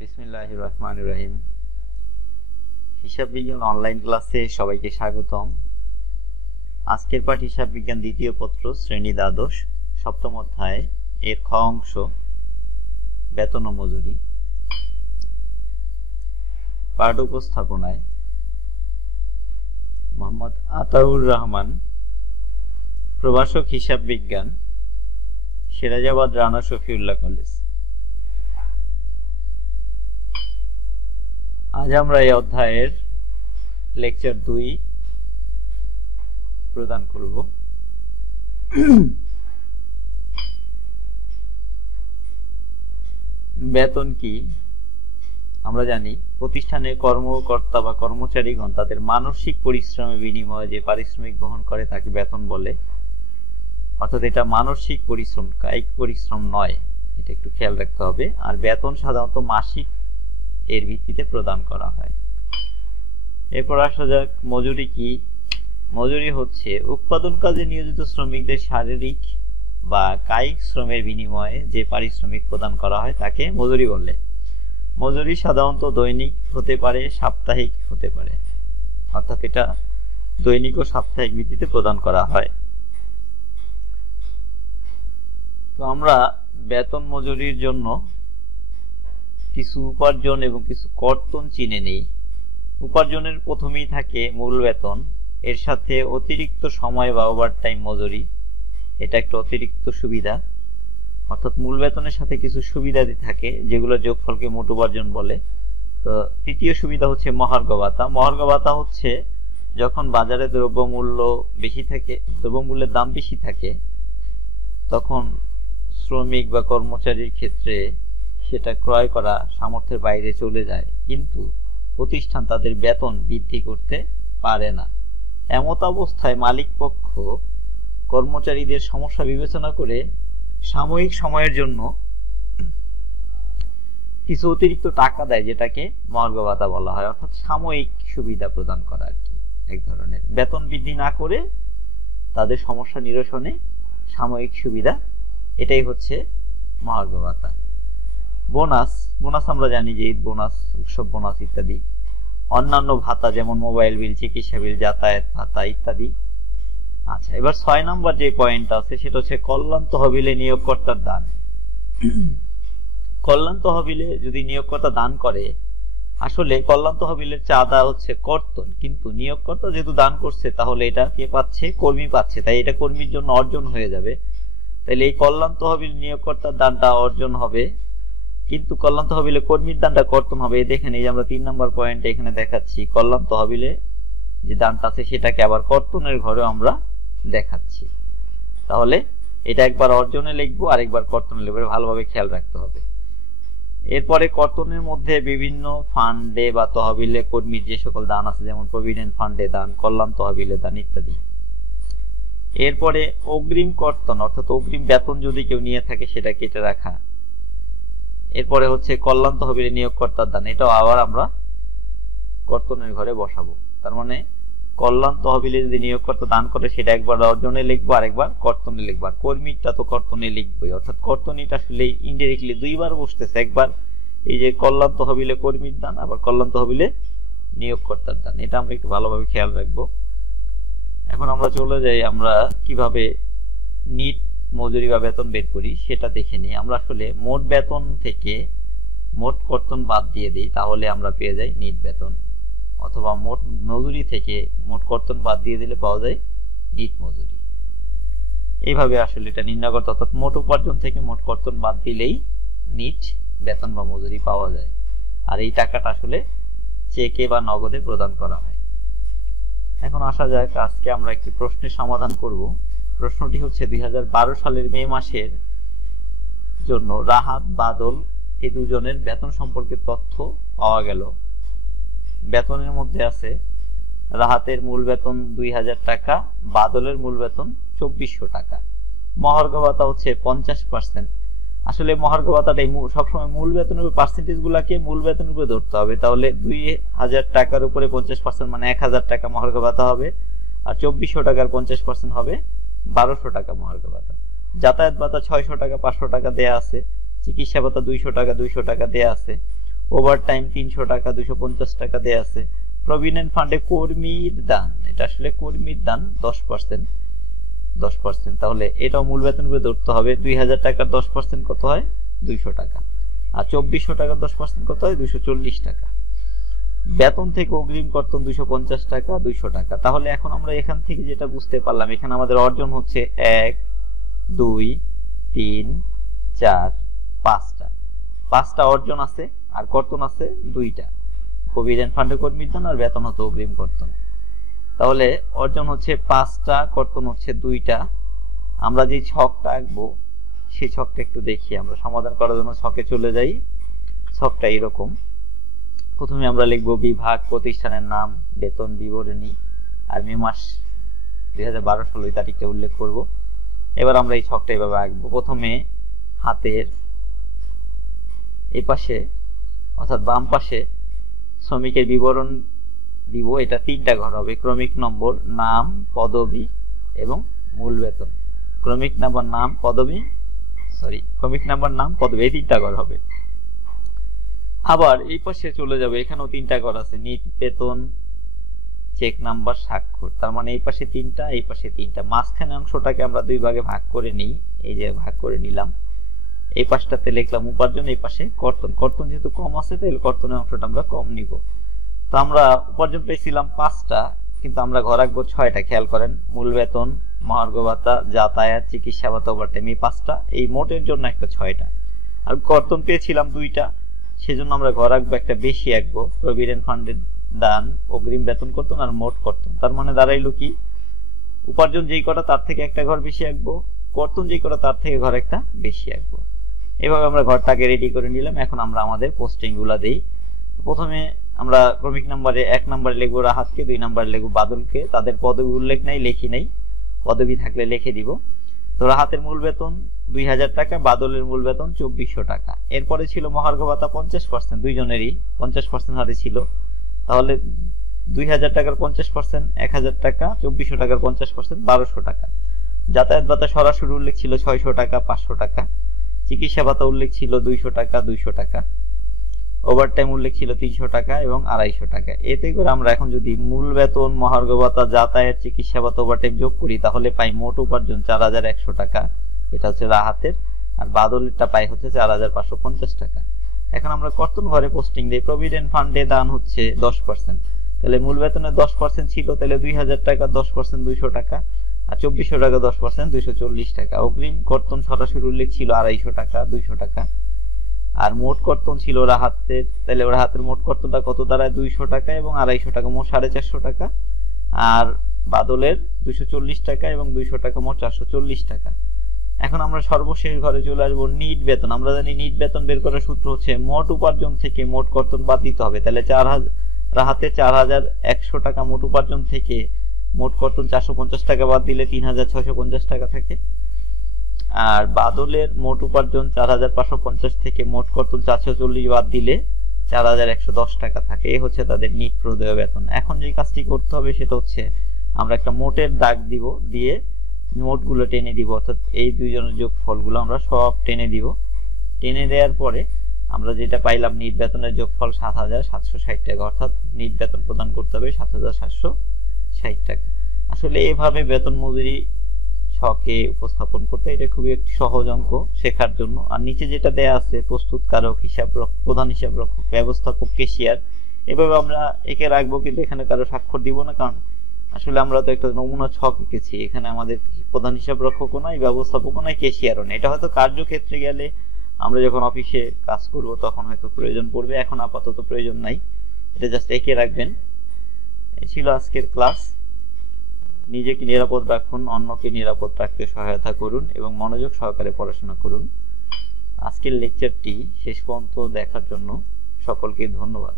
বিসমিল্লাহির রহমানির রহিম। হিসাব বিজ্ঞান অনলাইন ক্লাসে সবাইকে স্বাগতম। আজকের পাঠ হিসাব বিজ্ঞান দ্বিতীয় পত্র শ্রেণী দ্বাদশ সপ্তম অধ্যায় এর খ অংশ বেতন ও মজুরি। পাঠ উপস্থাপনায় মোহাম্মদ আতাউর রহমান, প্রভাষক হিসাব বিজ্ঞান, সিরাজাবাদ রানা শফিউল্লাহ কলেজ। আজ আমরা এই অধ্যায়ের লেকচার 2 প্রদান করব। বেতন কি? আমরা জানি প্রতিষ্ঠানে কর্মকর্তা বা কর্মচারীগণ তাদের মানসিক পরিশ্রমের বিনিময়ে যে পারিশ্রমিক গ্রহণ করে তাকে বেতন বলে। অর্থাৎ এটা মানসিক পরিশ্রম, কায়িক পরিশ্রম নয়, এটা একটু খেয়াল রাখতে হবে। আর বেতন সাধারণত মাসিক এর ভিত্তিতে প্রদান করা হয়। এরপর আসা যাক মজুরি কি। মজুরি হচ্ছে উৎপাদন কাজে নিয়োজিত শ্রমিকদের শারীরিক বা কায়িক শ্রমের বিনিময়ে যে পারিশ্রমিক প্রদান করা হয় তাকে মজুরি বলে। মজুরি সাধারণত দৈনিক হতে পারে, সাপ্তাহিক হতে পারে, অর্থাৎ এটা দৈনিক ও সাপ্তাহিক ভিত্তিতে প্রদান করা হয়। তো আমরা বেতন মজুরির জন্য কিছু উপার্জন এবং কিছু কর্তন চিনে নেই। উপার্জনের প্রথমেই থাকে মূল বেতন, এর সাথে অতিরিক্ত সময় বা ওভারটাইম মজুরি, এটা একটা অতিরিক্ত সুবিধা। অর্থাৎ মূল বেতনের সাথে কিছু সুবিধা থাকে যেগুলো যোগফলকে মোট উপার্জন বলে। তো তৃতীয় সুবিধা হচ্ছে মহার্ঘ ভাতা। মহার্ঘ ভাতা হচ্ছে যখন বাজারে দ্রব্যমূল্য বেশি থাকে, দ্রব্যমূল্যের দাম বেশি থাকে, তখন শ্রমিক বা কর্মচারীর ক্ষেত্রে সেটা ক্রয় করা সামর্থ্যের বাইরে চলে যায়, কিন্তু প্রতিষ্ঠান তাদের বেতন বৃদ্ধি করতে পারে না। এমত অবস্থায় মালিক পক্ষ কর্মচারীদের সমস্যা বিবেচনা করে সাময়িক সময়ের জন্য কিছু অতিরিক্ত টাকা দেয়, যেটাকে মহার্ঘ ভাতা বলা হয়। অর্থাৎ সাময়িক সুবিধা প্রদান করা আর কি, এক ধরনের। বেতন বৃদ্ধি না করে তাদের সমস্যা নিরসনে সাময়িক সুবিধা, এটাই হচ্ছে মহার্ঘ ভাতা। বোনাস, বোনাস আমরা জানি যে ঈদ বোনাস, উৎসব বোনাস ইত্যাদি। অন্যান্য ভাতা যেমন মোবাইল বিল, চিকিৎসা বিল, যাতায়াত ভাতা ইত্যাদি। আচ্ছা, এবার 6 নম্বর যে পয়েন্ট আছে সেটা হচ্ছে কল্যাণ তহবিলে নিয়োগকর্তার দান। কল্যাণ তহবিলে যদি নিয়োগকর্তা দান করে, আসলে কল্যাণ তহবিলের চাঁদা হচ্ছে কর্তন, কিন্তু নিয়োগকর্তা যেহেতু দান করছে তাহলে এটা কে পাচ্ছে? কর্মী পাচ্ছে, তাই এটা কর্মীর জন্য অর্জন হয়ে যাবে। তাহলে এই কল্যাণ তহবিল নিয়োগকর্তার দানটা অর্জন হবে, কিন্তু কল্যাণ তহবিলে কর্মীর দানটা কর্তন হবে। দেখেন এই যে আমরা 3 নম্বর পয়েন্টে এখানে দেখাচ্ছি, কল্যাণ তহবিলে যে দানটা আছে সেটাকে আবার কর্তনের ঘরে আমরা দেখাচ্ছি। তাহলে এটা একবার অর্জনে লিখবো আর একবার কর্তনে লিখবো, ভালোভাবে খেয়াল রাখতে হবে। এরপরে কর্তনের মধ্যে বিভিন্ন ফান্ডে বা তহবিলে কর্মীর যে সকল দান আছে, যেমন প্রভিডেন্ট ফান্ডে দান, কল্যাণ তহবিলে দান ইত্যাদি। এরপরে অগ্রিম কর্তন, অর্থাৎ অগ্রিম বেতন যদি কেউ নিয়ে থাকে সেটা কেটে রাখা। এরপরে হচ্ছে কল্যাণ তহবিলে নিয়োগকর্তার দান, এটাও আবার আমরা কর্তনের ঘরে বসাবো। তার মানে কল্যাণ তহবিলে যদি নিয়োগকর্তা দান করে সেটা একবার অর্জনে লিখবো আর একবার কর্তনে লিখবো। আর কর্মীরটা তো কর্তনে লিখবোই, অর্থাৎ কর্তনীটা আসলে ইনডিরেক্টলি দুইবার বসতেছে, একবার এই যে কল্যাণ তহবিলে কর্মীর দান, আবার কল্যাণ তহবিলে নিয়োগকর্তার দান। এটা আমরা একটু ভালোভাবে খেয়াল রাখবো। এখন আমরা চলে যাই, আমরা কিভাবে নিট মজুরি বা বেতন বের করি সেটা দেখে নিই। আমরা আসলে মোট বেতন থেকে মোট কর্তন বাদ দিয়ে দিই, তাহলে আমরা পেয়ে যাই নিট বেতন, অথবা মোট মজুরি থেকে মোট কর্তন বাদ দিয়ে দিলে পাওয়া যায় নিট মজুরি। এইভাবে আসলে এটা নির্ণয় করতে, অর্থাৎ মোট উপার্জন থেকে মোট কর্তন বাদ দিলেই নিট বেতন বা মজুরি পাওয়া যায়। আর এই টাকাটা আসলে চেকে বা নগদে প্রদান করা হয়। এখন আসা যাক, আজকে আমরা একটি প্রশ্নের সমাধান করব। প্রশ্নটি হচ্ছে 2012 সালের মে মাসের জন্য রাহাত, বাদল এই দুজনের বেতন সম্পর্কে তথ্য পাওয়া গেল। বেতনের মধ্যে আছে রাহাতের মূল বেতন 2000 টাকা, বাদলের মূল বেতন 2400 টাকা। মহার্ঘ ভাতা হচ্ছে 50%। আসলে মহার্ঘ ভাতাটাই সবসময় মূল বেতনের পার্সেন্টেজ গুলাকে মূল বেতনের উপরে ধরতে হবে। তাহলে 2000 টাকার উপরে 50% মানে 1000 টাকা মহার্ঘ ভাতা হবে, আর 2400 টাকার 50% হবে 1200 টাকা মহার্ঘ ভাতা। যাতায়াত ভাতা 600 টাকা 500 টাকা দেয়া আছে, চিকিৎসা ভাতা 200 টাকা 200 টাকা দেয়া আছে। ওভারটাইম 300 টাকা, 250 টাকা দেয়া আছে। প্রভিডেন্ট ফান্ডে কর্মীর দান, এটা আসলে কর্মীর দান 10%, 10%, তাহলে এটাও মূল বেতন করে ধরতে হবে। 2000 টাকার 10% কত হয়? 200 টাকা। আর 2400 টাকার 10% কত হয়? 240 টাকা। বেতন থেকে অগ্রিম কর্তন 250 টাকা, 200 টাকা। তাহলে এখন আমরা এখান থেকে যেটা বুঝতে পারলাম, এখানে আমাদের অর্জন হচ্ছে 1 2 3 4 5টা অর্জন আছে, আর কর্তন আছে 2টা। প্রভিডেন্ট ফান্ডে কর্মীর দান আর বেতন হতো অগ্রিম কর্তন। তাহলে অর্জন হচ্ছে 5টা, কর্তন হচ্ছে 2টা। আমরা যে ছকটা আঁকবো সেই ছকটা একটু দেখি। আমরা সমাধান করার জন্য ছকে চলে যাই। ছকটা এরকম। প্রথমে আমরা লিখবো বিভাগ, প্রতিষ্ঠানের নাম, বেতন বিবরণী, আর মে মাস 2012-16 এই তারিখটা উল্লেখ করব। এবার আমরা এই ছকটা এইভাবে আঁকবো। প্রথমে হাতের এই পাশে অর্থাৎ বাম পাশে শ্রমিকের বিবরণ দিব। এটা 3টা ঘর হবে, ক্রমিক নম্বর, নাম, পদবি এবং মূল বেতন। ক্রমিক নাম্বার, নাম, পদবি, ক্রমিক নাম্বার, নাম, পদবি, এই 3টা ঘর হবে। আবার এই পাশে চলে যাবে, এখানেও 3টা ঘর আছে, নিট বেতন, চেক নাম্বার, স্বাক্ষর। তার মানে এই পাশে 3টা, এই পাশে 3টা। মাঝখানে অংশটাকে আমরা 2 ভাগে ভাগ করে নিই। এই যে ভাগ করে নিলাম। এই পাশটাতে লিখলাম উপার্জন, এই পাশে কর্তন। কর্তন যেহেতু কম আছে তাহলে কর্তনের অংশটা আমরা কম নিব। তো আমরা উপার্জন পেয়েছিলাম 5টা, কিন্তু আমরা ঘর রাখবো 6টা। খেয়াল করেন, মূল বেতন, মহার্ঘ ভাতা, যাতায়াত, চিকিৎসা ভাতা, ওভারটাইম, এই 5টা। এই মোটের জন্য একটা 6টা। আর কর্তন পেয়েছিলাম 2টা, সেজন্য আমরা ঘর রাখবো একটা বেশি আঁকবো। প্রভিডেন্ট ফান্ডের দান, অগ্রিম বেতন কর্তন আর মোট কর্তন। তার মানে দাঁড়াইলো কি, উপার্জন যেই কটা তার থেকে একটা ঘর বেশি আঁকবো, কর্তন যেই কটা তার থেকে ঘর একটা বেশি আঁকবো। এভাবে আমরা ঘরটাকে রেডি করে নিলাম। এখন আমরা আমাদের পোস্টিং গুলা দেই। প্রথমে আমরা ক্রমিক নাম্বারে 1 নম্বরে লিখবো রাহাতকে, 2 নম্বরে লিখবো বাদলকে। তাদের পদবি উল্লেখ নাই, লিখি নাই, পদবি থাকলে লিখে দিব। তো রাহাতের মূল বেতন 2000 টাকা, বাদলের মূল বেতন 2400 টাকা। এরপরে ছিল মহার্ঘ ভাতা 50%, দুইজনেরই 50% হারে ছিল। তাহলে 2000 টাকার 50% 1000 টাকা, 2400 টাকার 50% 1200 টাকা। যাতায়াত ভাতা সরাসরি উল্লেখ ছিল 600 টাকা, 500 টাকা। চিকিৎসা ভাতা উল্লেখ ছিল 200 টাকা, 200 টাকা। ওভারটাইম উল্লেখ ছিল 300 টাকা এবং 250 টাকা। এতে করে আমরা এখন যদি মূল বেতন, মহার্ঘ ভাতা, যাতায়াত, চিকিৎসা ভাতা, ওভারটাইম যোগ করি তাহলে পাই মোট উপার্জন 4100 টাকা। এটা হচ্ছে রাহাতের। আর বাদলেরটা পাই হচ্ছে 4550 টাকা। এখন আমরা কর্তন ঘরে পোস্টিং দেই। প্রভিডেন্ট ফান্ডে দান হচ্ছে 10%। তাহলে মূল বেতনের 10% ছিল, তাহলে 2000 টাকা 10% 200 টাকা, আর 2400 টাকা 10% 240 টাকা। অগ্রিম কর্তন সরাসরি উল্লেখ ছিল 250 টাকা, 200 টাকা। আর মোট কর্তন ছিল রাহাতের, তাহলে রাহাতের মোট কর্তনটা কত দাঁড়ায়? 200 টাকা এবং 250 টাকা, মোট 450 টাকা। আর বাদলের 240 টাকা এবং 200 টাকা, মোট 440 টাকা। এখন আমরা সর্বশেষ ঘরে চলে আসবো, নিট বেতন। আমরা জানি নিট বেতন বের করার সূত্র হচ্ছে মোট উপার্জন থেকে মোট কর্তন বাদ দিতে হবে। তাহলে রাহাতে 4100 টাকা মোট উপার্জন থেকে মোট কর্তন 450 টাকা বাদ দিলে 3650 টাকা থাকে। আর বাদলের মোট উপার্জন 4550 থেকে মোট কর্তন 440 বাদ দিলে 4110 টাকা থাকে। এই হচ্ছে তাদের নিট প্রদেয় বেতন। এখন যে কাজটি করতে হবে সেটা হচ্ছে আমরা একটা মোটের দাগ দিব, দিয়ে মোট গুলো টেনে দিব, অর্থাৎ এই দুইজনের যোগফলগুলো আমরা সব টেনে দিব। টেনে দেওয়ার পরে আমরা যেটা পাইলাম, নিট বেতনের যোগফল 7760 টাকা, অর্থাৎ নিট বেতন প্রদান করতে হবে 7760 টাকা। আসলে এভাবে বেতন মজুরি ছকে উপস্থাপন করতে, এটা খুবই একটি সহজ অঙ্ক শেখার জন্য। আর নিচে যেটা দেয়া আছে, প্রস্তুতকারক, হিসাবরক্ষক, প্রধান হিসাবরক্ষক, ব্যবস্থাপক, কেশিয়ার, এভাবে আমরা একে রাখবো, কিন্তু এখানে কারো স্বাক্ষর দিব না, কারণ আসলে আমরা তো একটা নমুনা ছক এঁকেছি। এখানে আমাদের প্রধান হিসাবরক্ষকও নাই, ব্যবস্থাপকও নাই, কেশিয়ারও নাই। এটা হয়তো কার্যক্ষেত্রে গেলে, আমরা যখন অফিসে কাজ করব তখন হয়তো প্রয়োজন পড়বে, এখন আপাতত প্রয়োজন নাই। এটা জাস্ট এঁকে রাখবেন। এই ছিল আজকের ক্লাস। নিজেকে নিরাপদ রাখুন, অন্যকে নিরাপদ রাখতে সহায়তা করুন এবং মনোযোগ সহকারে পড়াশোনা করুন। আজকের লেকচারটি শেষ পর্যন্ত দেখার জন্য সকলকে ধন্যবাদ।